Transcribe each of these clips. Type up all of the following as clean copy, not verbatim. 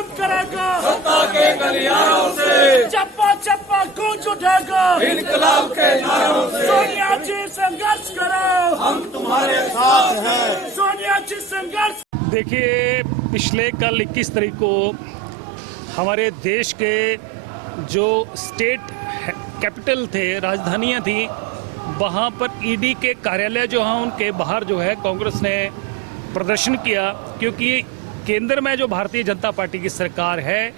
खत्म करेगा सत्ता के गलियारों से, चप्पा चप्पा गूंज उठेगा इनकलाब के नारों से। सोनिया जी संघर्ष करो, हम तुम्हारे साथ हैं। सोनिया जी संघर्ष। देखिए, पिछले कल 21 तारीख को हमारे देश के जो स्टेट कैपिटल थे, राजधानियां थी, वहाँ पर ईडी के कार्यालय जो हैं उनके बाहर जो है कांग्रेस ने प्रदर्शन किया, क्योंकि केंद्र में जो भारतीय जनता पार्टी की सरकार है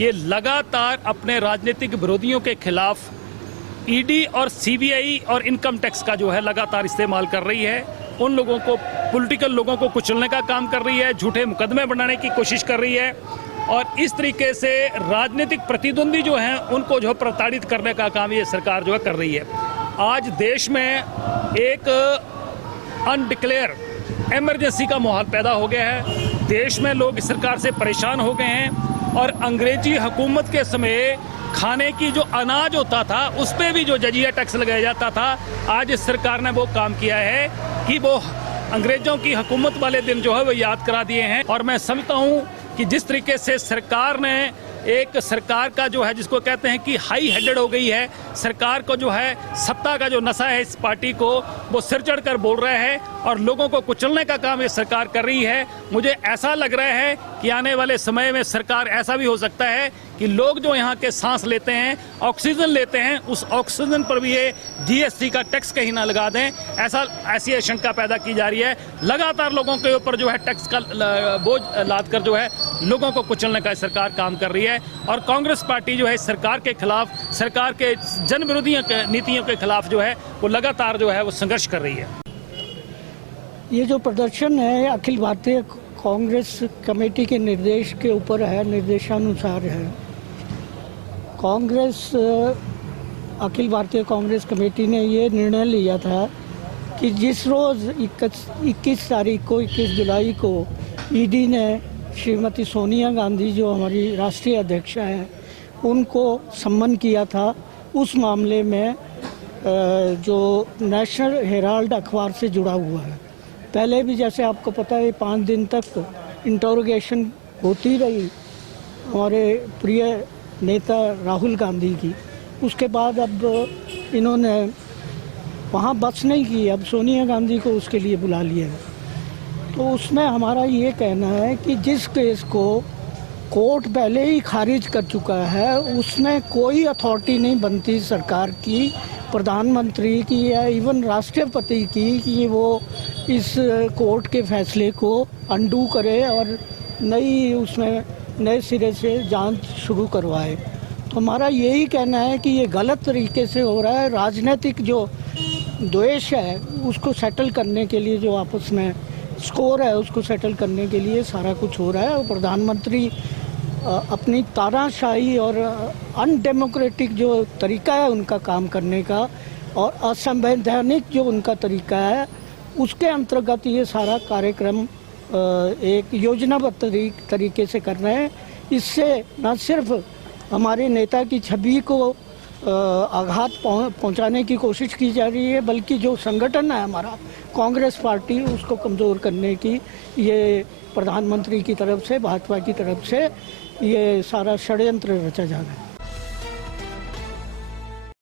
ये लगातार अपने राजनीतिक विरोधियों के खिलाफ ईडी और सीबीआई और इनकम टैक्स का जो है लगातार इस्तेमाल कर रही है। उन लोगों को, पॉलिटिकल लोगों को कुचलने का काम कर रही है, झूठे मुकदमे बनाने की कोशिश कर रही है और इस तरीके से राजनीतिक प्रतिद्वंदी जो हैं उनको जो प्रताड़ित करने का काम ये सरकार जो है कर रही है। आज देश में एक अनडिक्लेयर इमरजेंसी का माहौल पैदा हो गया है। देश में लोग इस सरकार से परेशान हो गए हैं और अंग्रेजी हुकूमत के समय खाने की जो अनाज होता था उस पर भी जो जजिया टैक्स लगाया जाता था, आज इस सरकार ने वो काम किया है कि वो अंग्रेजों की हुकूमत वाले दिन जो है वो याद करा दिए हैं। और मैं समझता हूँ कि जिस तरीके से सरकार ने एक सरकार का जो है जिसको कहते हैं कि हाई हेडेड हो गई है, सरकार को जो है सत्ता का जो नशा है इस पार्टी को, वो सिर चढ़कर बोल रहा है और लोगों को कुचलने का काम ये सरकार कर रही है। मुझे ऐसा लग रहा है कि आने वाले समय में सरकार ऐसा भी हो सकता है कि लोग जो यहाँ के सांस लेते हैं, ऑक्सीजन लेते हैं, उस ऑक्सीजन पर भी ये जीएसटी का टैक्स कहीं ना लगा दें, ऐसी आशंका पैदा की जा रही है। लगातार लोगों के ऊपर जो है टैक्स का बोझ लाद कर जो है लोगों को कुचलने का सरकार काम कर रही है और कांग्रेस पार्टी जो है सरकार के खिलाफ, सरकार के जन विरोधी नीतियों के खिलाफ जो है वो लगातार जो है वो संघर्ष कर रही है। ये जो प्रदर्शन है अखिल भारतीय कांग्रेस कमेटी के निर्देश के ऊपर है, निर्देशानुसार है। कांग्रेस अखिल भारतीय कांग्रेस कमेटी ने ये निर्णय लिया था कि जिस रोज़ 21 तारीख को, 21 जुलाई को ईडी ने श्रीमती सोनिया गांधी जो हमारी राष्ट्रीय अध्यक्षा हैं उनको सम्मन किया था, उस मामले में जो नेशनल हेराल्ड अखबार से जुड़ा हुआ है। पहले भी जैसे आपको पता है 5 दिन तक इंटरोगेशन होती रही हमारे प्रिय नेता राहुल गांधी की। उसके बाद अब इन्होंने वहाँ बस नहीं की, अब सोनिया गांधी को उसके लिए बुला लिया है। तो उसमें हमारा ये कहना है कि जिस केस को कोर्ट पहले ही खारिज कर चुका है उसमें कोई अथॉरिटी नहीं बनती सरकार की, प्रधानमंत्री की या इवन राष्ट्रपति की कि वो इस कोर्ट के फैसले को अंडू करे और उसमें नए सिरे से जांच शुरू करवाए। तो हमारा यही कहना है कि ये गलत तरीके से हो रहा है। राजनीतिक जो द्वेष है उसको सेटल करने के लिए, जो आपस में स्कोर है उसको सेटल करने के लिए सारा कुछ हो रहा है। और प्रधानमंत्री अपनी तानाशाही और अनडेमोक्रेटिक जो तरीका है उनका काम करने का और असंवैधानिक जो उनका तरीका है उसके अंतर्गत ये सारा कार्यक्रम एक योजनाबद्ध तरीके से कर रहे हैं। इससे न सिर्फ हमारे नेता की छवि को आघात पहुंचाने की कोशिश की जा रही है, बल्कि जो संगठन है हमारा कांग्रेस पार्टी उसको कमज़ोर करने की ये प्रधानमंत्री की तरफ से, भाजपा की तरफ से ये सारा षड्यंत्र रचा जा रहा है।